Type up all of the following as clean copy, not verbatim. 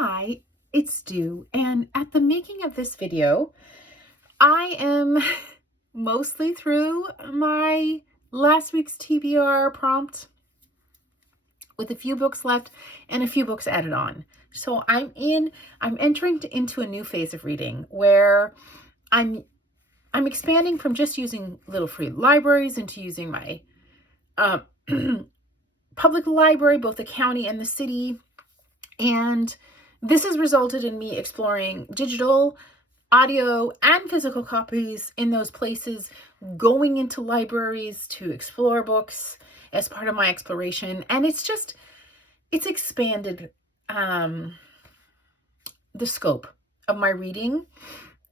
Hi, it's Stu, and at the making of this video, I am mostly through my last week's TBR prompt with a few books left and a few books added on. So I'm entering into a new phase of reading where I'm expanding from just using little free libraries into using my uh, public library, both the county and the city. And this has resulted in me exploring digital, audio, and physical copies in those places, going into libraries to explore books as part of my exploration. And it's expanded the scope of my reading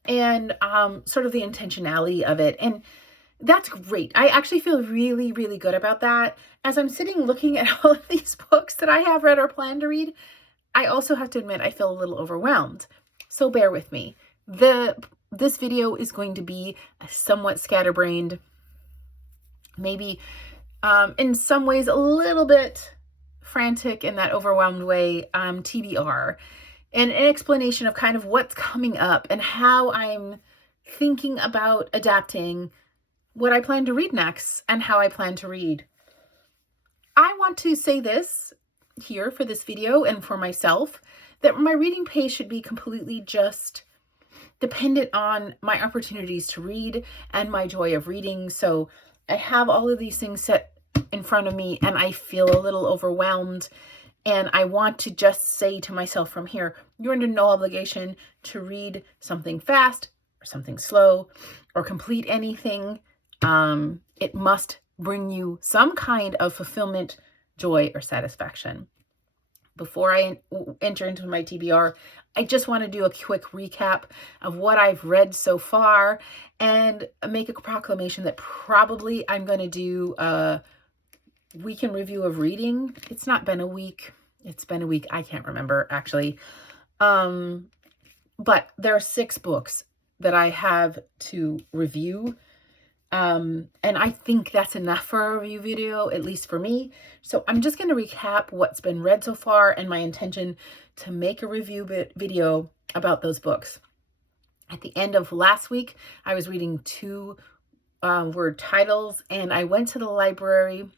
and sort of the intentionality of it. And that's great. I actually feel really, really good about that. As I'm sitting looking at all of these books that I have read or plan to read, I also have to admit I feel a little overwhelmed. So bear with me. This video is going to be somewhat scatterbrained, maybe in some ways a little bit frantic in that overwhelmed way, TBR, and an explanation of kind of what's coming up and how I'm thinking about adapting what I plan to read next and how I plan to read. I want to say this here for this video and for myself, that my reading pace should be completely just dependent on my opportunities to read and my joy of reading. So I have all of these things set in front of me and I feel a little overwhelmed. And I want to just say to myself from here, you're under no obligation to read something fast or something slow or complete anything. It must bring you some kind of fulfillment, joy, or satisfaction. Before I enter into my TBR, I just want to do a quick recap of what I've read so far and make a proclamation that probably I'm going to do a week in review of reading. It's not been a week. It's been a week. I can't remember actually. But there are 6 books that I have to review. And I think that's enough for a review video, at least for me. So I'm just going to recap what's been read so far and my intention to make a review video about those books. At the end of last week, I was reading 2 word titles, and I went to the library,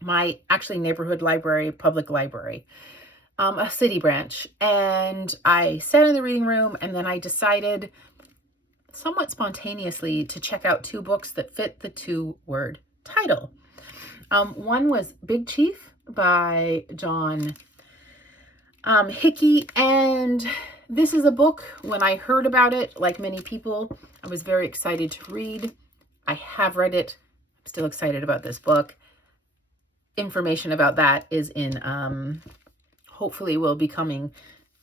my actually neighborhood library, public library, a city branch, and I sat in the reading room, and then I decided somewhat spontaneously to check out 2 books that fit the 2-word title. One was Big Chief by John Hickey, and this is a book, when I heard about it, like many people, I was very excited to read. I have read it. I'm still excited about this book. Information about that is in, hopefully will be coming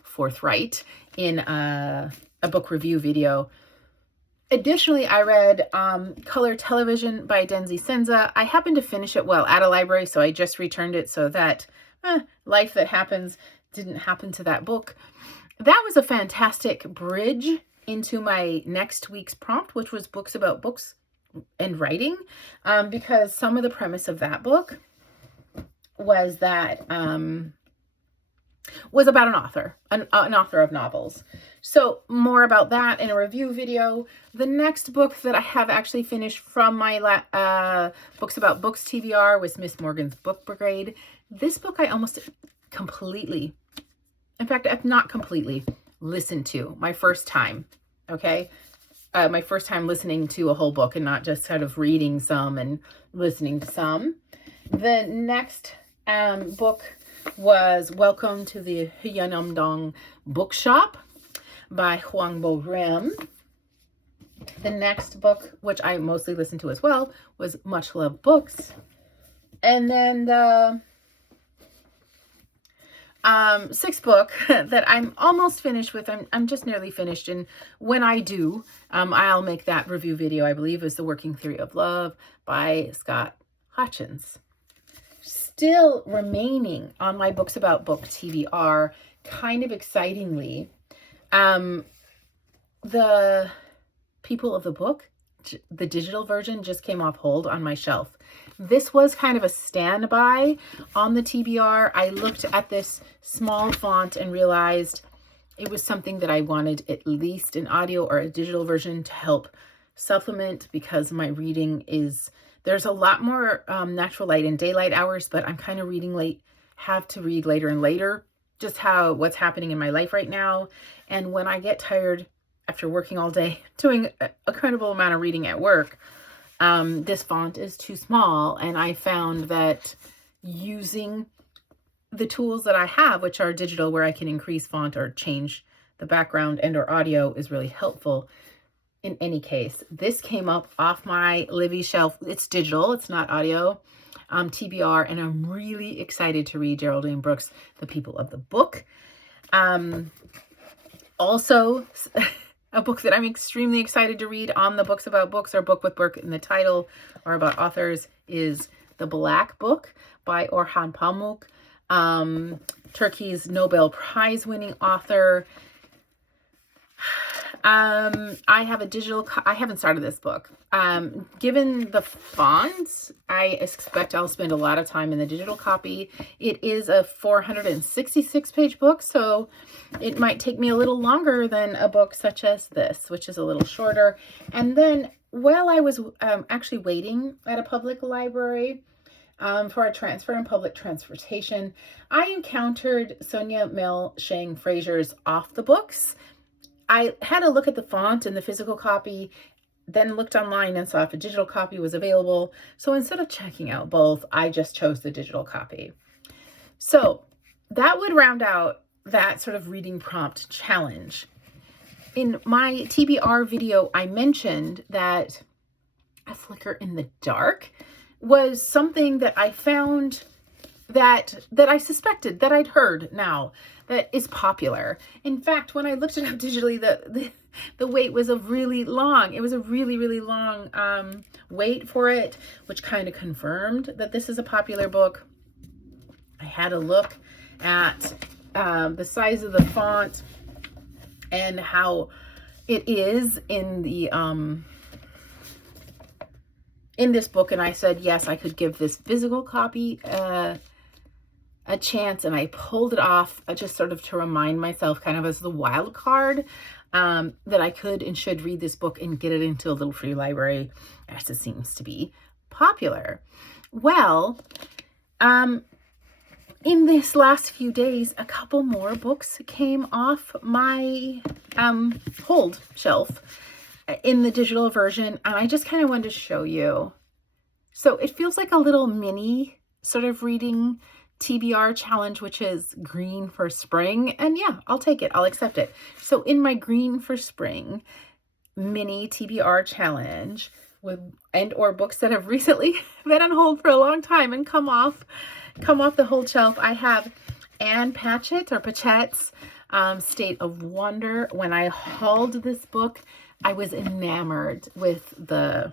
forthright in a book review video. Additionally, I read Color Television by Denzi Senza. I happened to finish it while at a library, so I just returned it so that life that happens didn't happen to that book. That was a fantastic bridge into my next week's prompt, which was books about books and writing, because some of the premise of that book was that was about an author, an author of novels. So more about that in a review video. The next book that I have actually finished from my Books About Books TBR was Miss Morgan's Book Brigade. This book I almost completely, in fact, I've not completely listened to my first time, okay? My first time listening to a whole book and not just kind of reading some and listening to some. The next book was Welcome to the Hyanamdong Bookshop by Huang Bo Rim. The next book, which I mostly listened to as well, was Much Loved Books. And then the 6th book that I'm almost finished with, I'm just nearly finished, and when I do, I'll make that review video, I believe, is The Working Theory of Love by Scott Hutchins. Still remaining on my Books About Book TBR, kind of excitingly, the People of the Book, the digital version, just came off hold on my shelf. This was kind of a standby on the TBR. I looked at this small font and realized it was something that I wanted at least an audio or a digital version to help supplement, because my reading is, there's a lot more natural light and daylight hours, but I'm kind of reading late, have to read later and later, just what's happening in my life right now. And when I get tired after working all day, doing a incredible amount of reading at work, this font is too small. And I found that using the tools that I have, which are digital, where I can increase font or change the background and or audio, is really helpful. In any case, this came up off my Livy shelf. It's digital, it's not audio, TBR, and I'm really excited to read Geraldine Brooks' The People of the Book. Also, a book that I'm extremely excited to read on the Books About Books, or Book with Book in the title, or about authors, is The Black Book by Orhan Pamuk, Turkey's Nobel Prize winning author. I have a digital, I haven't started this book. Given the fonts, I expect I'll spend a lot of time in the digital copy. It is a 466 page book, so it might take me a little longer than a book such as this, which is a little shorter. And then while I was actually waiting at a public library for a transfer in public transportation, I encountered Sonia Mel Shang Fraser's Off the Books. I had a look at the font and the physical copy, then looked online and saw if a digital copy was available. So instead of checking out both, I just chose the digital copy. So that would round out that sort of reading prompt challenge. In my TBR video, I mentioned that A Flicker in the Dark was something that I found that I suspected, that I'd heard now, that is popular. In fact, when I looked it up digitally, the wait was really long. It was a really long wait for it, which kind of confirmed that this is a popular book. I had a look at the size of the font and how it is in the in this book, and I said yes, I could give this physical copy a chance, and I pulled it off just sort of to remind myself, kind of as the wild card, that I could and should read this book and get it into a little free library, as it seems to be popular. Well, in this last few days, a couple more books came off my hold shelf in the digital version, and I just kind of wanted to show you. So it feels like a little mini sort of reading TBR challenge, which is green for spring. And yeah, I'll take it. I'll accept it. So in my green for spring mini TBR challenge with or books that have recently been on hold for a long time and come off the hold shelf, I have Anne Patchett's State of Wonder. When I hauled this book, I was enamored with the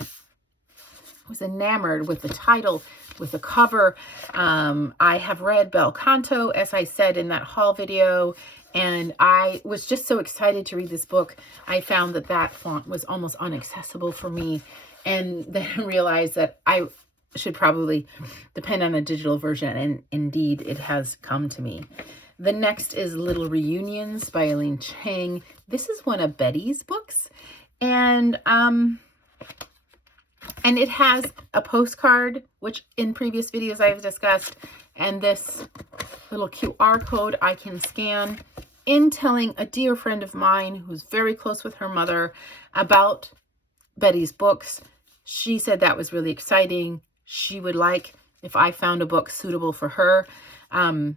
title, with the cover. I have read Bel Canto, as I said in that haul video, and I was just so excited to read this book. I found that font was almost inaccessible for me, and then realized that I should probably depend on a digital version, and indeed it has come to me. The next is Little Reunions by Eileen Chang. This is one of Betty's books, and it has a postcard, which in previous videos I've discussed, and this little QR code I can scan in telling a dear friend of mine who's very close with her mother about Betty's books. She said that was really exciting. She would like, if I found a book suitable for her,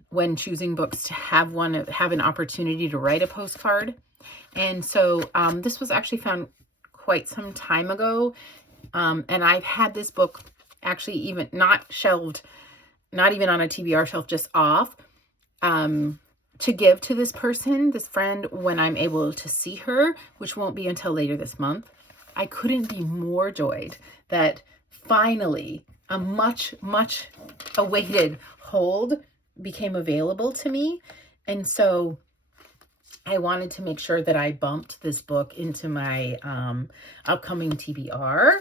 when choosing books, to have an opportunity to write a postcard. And so this was actually found quite some time ago. And I've had this book actually even not shelved, not even on a TBR shelf, just off, to give to this person, this friend, when I'm able to see her, which won't be until later this month. I couldn't be more joyed that finally a much awaited hold became available to me. And so I wanted to make sure that I bumped this book into my upcoming TBR.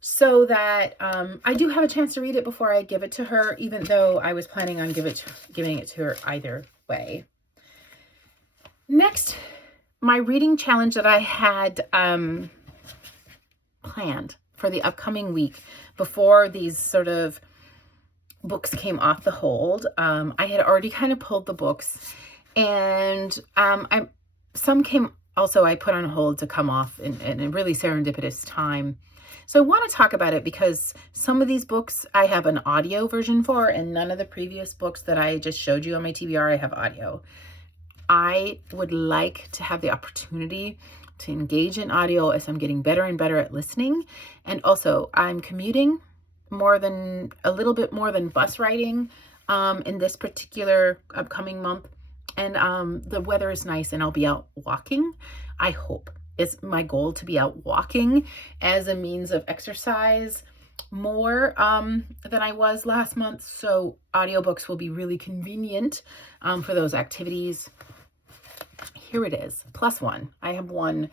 so that I do have a chance to read it before I give it to her, even though I was planning on giving it to her either way. Next, my reading challenge that I had planned for the upcoming week before these sort of books came off the hold. I had already kind of pulled the books, and some came also I put on hold to come off in a really serendipitous time. So I want to talk about it because some of these books I have an audio version for, and none of the previous books that I just showed you on my TBR I have audio. I would like to have the opportunity to engage in audio as I'm getting better and better at listening. And also I'm commuting a little bit more than bus riding in this particular upcoming month. And the weather is nice and I'll be out walking. I hope. It's my goal to be out walking as a means of exercise more than I was last month. So audiobooks will be really convenient for those activities. Here it is, plus one. I have one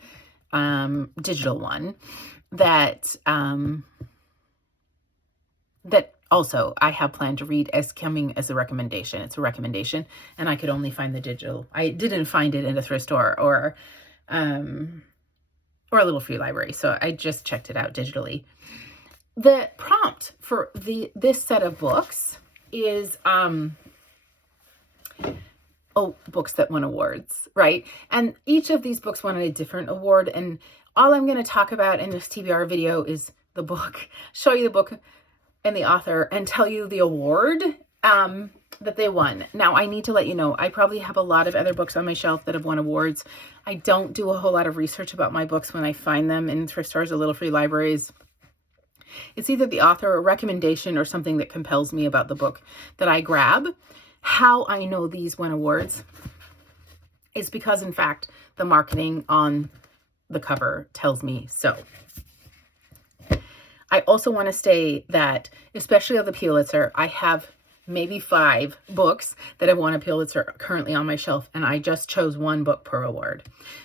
digital one that that also I have planned to read as coming as a recommendation. It's a recommendation, and I could only find the digital. I didn't find it in a thrift store or a little free library, so I just checked it out digitally. The prompt for this set of books is books that won awards, right? And each of these books won a different award, and all I'm going to talk about in this TBR video is the book, show you the book and the author, and tell you the award that they won. Now, I need to let you know, I probably have a lot of other books on my shelf that have won awards. I don't do a whole lot of research about my books when I find them in thrift stores or little free libraries. It's either the author, a recommendation, or something that compels me about the book that I grab. How I know these won awards is because, in fact, the marketing on the cover tells me so. I also want to say that, especially of the Pulitzer, I have maybe 5 books that have won a Pulitzer currently on my shelf, and I just chose one book per award.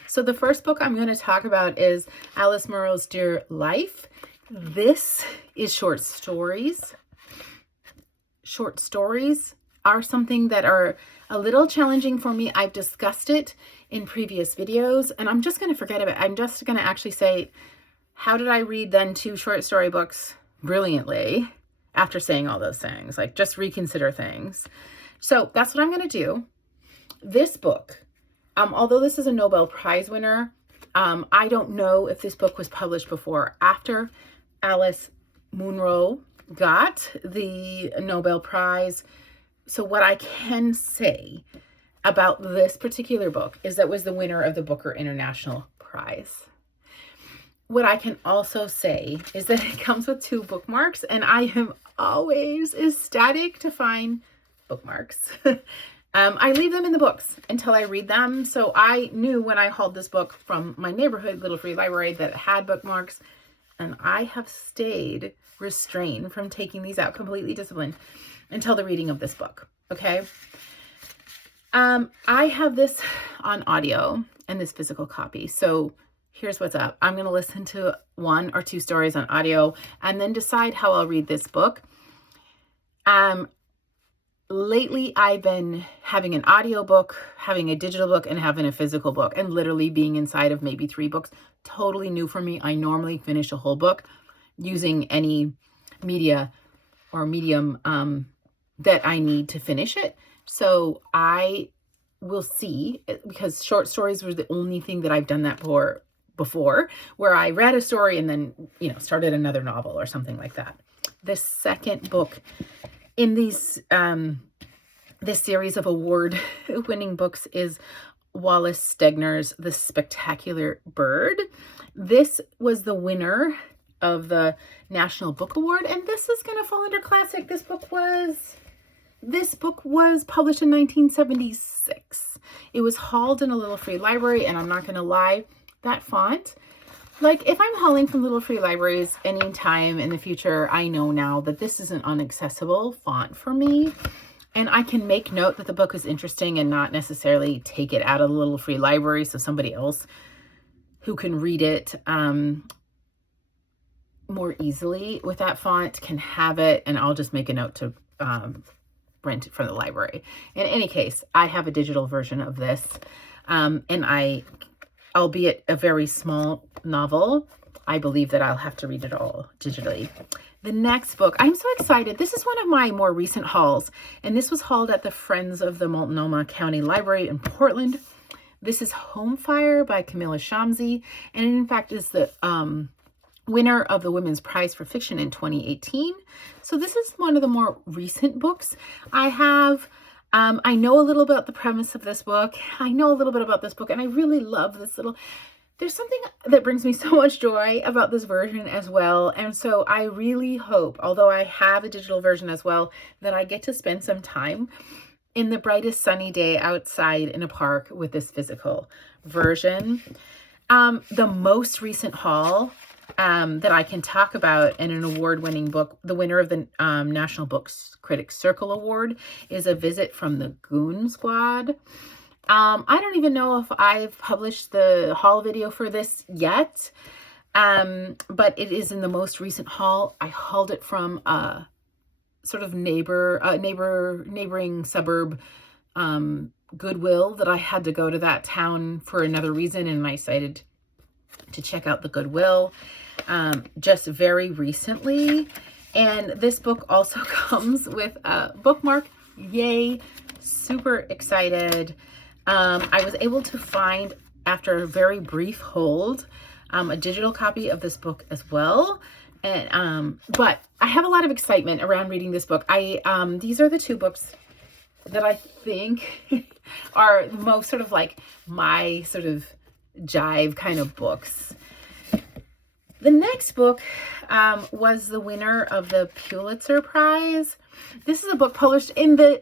So the first book I'm going to talk about is Alice Munro's Dear Life. This is short stories. Short stories are something that are a little challenging for me. I've discussed it in previous videos, and I'm just going to forget about it. I'm just going to actually say, how did I read then 2 short story books brilliantly after saying all those things? Like, just reconsider things. So that's what I'm going to do. This book, although this is a Nobel Prize winner, I don't know if this book was published before or after Alice Munro got the Nobel Prize. So what I can say about this particular book is that it was the winner of the Booker International Prize. What I can also say is that it comes with 2 bookmarks, and I am always ecstatic to find bookmarks. I leave them in the books until I read them. So I knew when I hauled this book from my neighborhood little free library that it had bookmarks, and I have stayed restrained from taking these out, completely disciplined, until the reading of this book. Okay. I have this on audio and this physical copy. So here's what's up. I'm going to listen to 1 or 2 stories on audio and then decide how I'll read this book. Lately I've been having an audio book, having a digital book, and having a physical book, and literally being inside of maybe 3 books. Totally new for me. I normally finish a whole book using any media or medium that I need to finish it. So I will see, because short stories were the only thing that I've done that for before, where I read a story and then, started another novel or something like that. The second book in these this series of award-winning books is Wallace Stegner's The Spectacular Bird. This was the winner of the National Book Award, and this is going to fall under classic. This book was published in 1976. It was hauled in a little free library, and I'm not going to lie, that font, like, if I'm hauling from little free libraries anytime in the future, I know now that this is an inaccessible font for me. And I can make note that the book is interesting and not necessarily take it out of the little free library so somebody else who can read it more easily with that font can have it, and I'll just make a note to rent it from the library. In any case, I have a digital version of this, and albeit a very small novel, I believe that I'll have to read it all digitally. The next book, I'm so excited. This is one of my more recent hauls, and this was hauled at the Friends of the Multnomah County Library in Portland. This is Home Fire by Camilla Shamsi, and it in fact is the winner of the Women's Prize for Fiction in 2018. So this is one of the more recent books I have. I know a little about the premise of this book. I know a little bit about this book, and I really love this little... There's something that brings me so much joy about this version as well. And so I really hope, although I have a digital version as well, that I get to spend some time in the brightest sunny day outside in a park with this physical version. The most recent haul that I can talk about, and an award-winning book, the winner of the National Books Critics Circle Award, is A Visit from the Goon Squad. I don't even know if I've published the haul video for this yet, but it is in the most recent haul. I hauled it from a sort of neighboring suburb Goodwill that I had to go to that town for another reason, and I decided to check out the Goodwill just very recently. And this book also comes with a bookmark. Yay! Super excited. I was able to find, after a very brief hold, a digital copy of this book as well. And but I have a lot of excitement around reading this book. These are the two books that I think are most sort of like my sort of jive kind of books. The next book was the winner of the Pulitzer Prize. This is a book published in the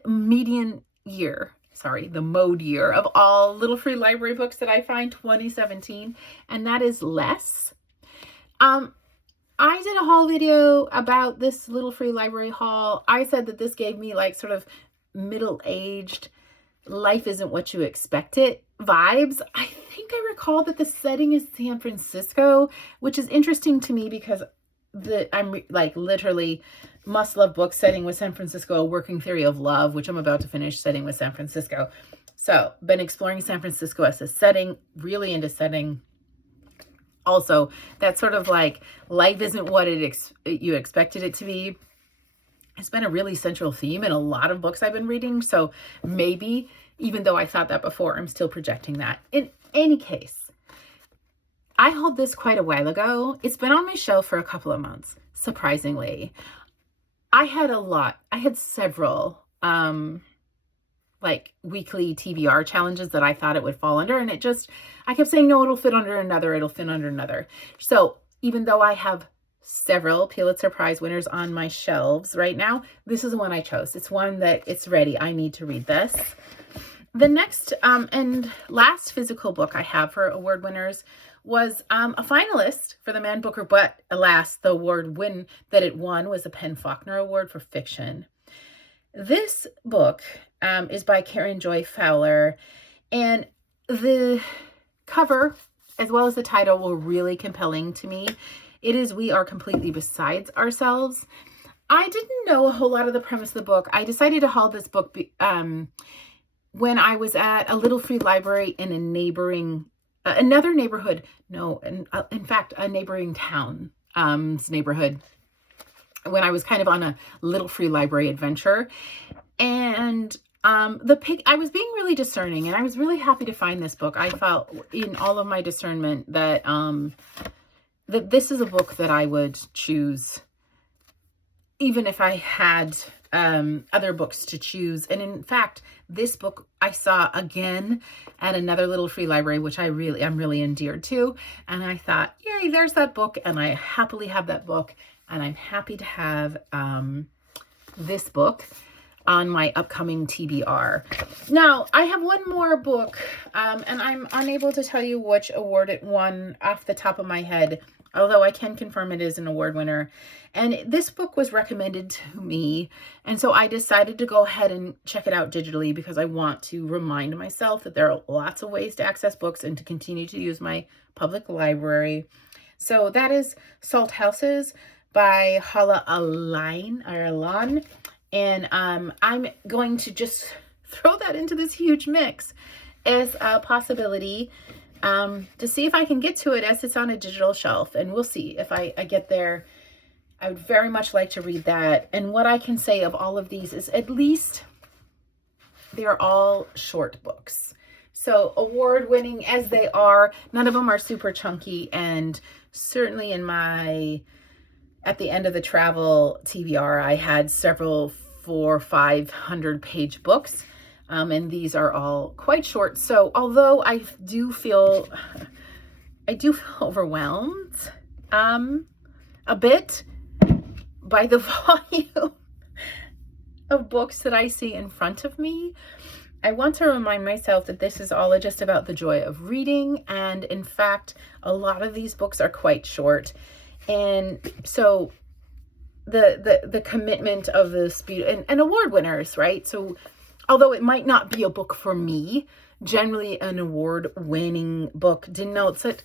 the mode year of all Little Free Library books that I find, 2017, and that is Less. I did a haul video about this Little Free Library haul. I said that this gave me like sort of middle-aged, life isn't what you expect it vibes. I think I recall that the setting is San Francisco, which is interesting to me because I'm like literally must love books setting with San Francisco, A Working Theory of Love, which I'm about to finish, setting with San Francisco. So been exploring San Francisco as a setting, really into setting. Also, that sort of like life isn't what you expected it to be. It's been a really central theme in a lot of books I've been reading. So maybe, even though I thought that before, I'm still projecting that. In any case, I hauled this quite a while ago. It's been on my shelf for a couple of months, surprisingly. I had several like weekly TBR challenges that I thought it would fall under, and I kept saying, no, it'll fit under another. So even though I have several Pulitzer Prize winners on my shelves right now, this is the one I chose. It's one that it's ready. I need to read this. The next and last physical book I have for award winners was a finalist for the Man Booker, but alas, the award that it won was the PEN/Faulkner Award for Fiction. This book is by Karen Joy Fowler, and the cover, as well as the title, were really compelling to me. It is We Are Completely Besides Ourselves. I didn't know a whole lot of the premise of the book. I decided to haul this book when I was at a Little Free Library in a neighboring another neighborhood, in fact, a neighboring town's neighborhood, when I was kind of on a Little Free Library adventure. And I was being really discerning, and I was really happy to find this book. I felt in all of my discernment that that this is a book that I would choose, even if I had other books to choose. And in fact, this book I saw again at another Little Free Library, which I'm really endeared to. And I thought, yay, there's that book. And I happily have that book. And I'm happy to have this book on my upcoming TBR. Now, I have one more book, and I'm unable to tell you which award it won off the top of my head, although I can confirm it is an award winner. And this book was recommended to me, and so I decided to go ahead and check it out digitally because I want to remind myself that there are lots of ways to access books and to continue to use my public library. So that is Salt Houses by Hala Alan. And I'm going to just throw that into this huge mix as a possibility to see if I can get to it as it's on a digital shelf. And we'll see if I get there. I would very much like to read that. And what I can say of all of these is at least they're all short books. So award-winning as they are, none of them are super chunky. And certainly at the end of the travel TBR, I had several 400 or 500 page books. And these are all quite short. So although I do feel overwhelmed a bit by the volume of books that I see in front of me, I want to remind myself that this is all just about the joy of reading. And in fact, a lot of these books are quite short. And so the commitment of the speed and award winners, right? So although it might not be a book for me, generally an award-winning book denotes that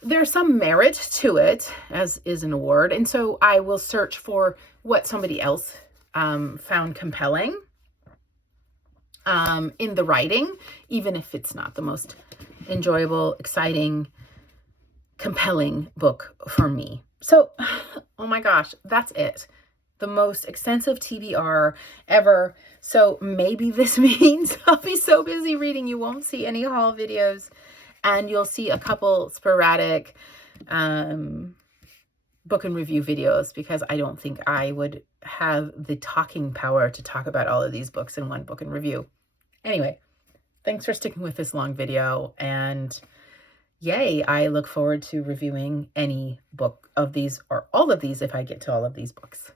there's some merit to it, as is an award. And so I will search for what somebody else found compelling in the writing, even if it's not the most enjoyable, exciting, compelling book for me. So, oh my gosh, that's it. The most extensive TBR ever. So maybe this means I'll be so busy reading you won't see any haul videos, and you'll see a couple sporadic book and review videos, because I don't think I would have the talking power to talk about all of these books in one book and review. Anyway, thanks for sticking with this long video, and yay, I look forward to reviewing any book of these or all of these if I get to all of these books.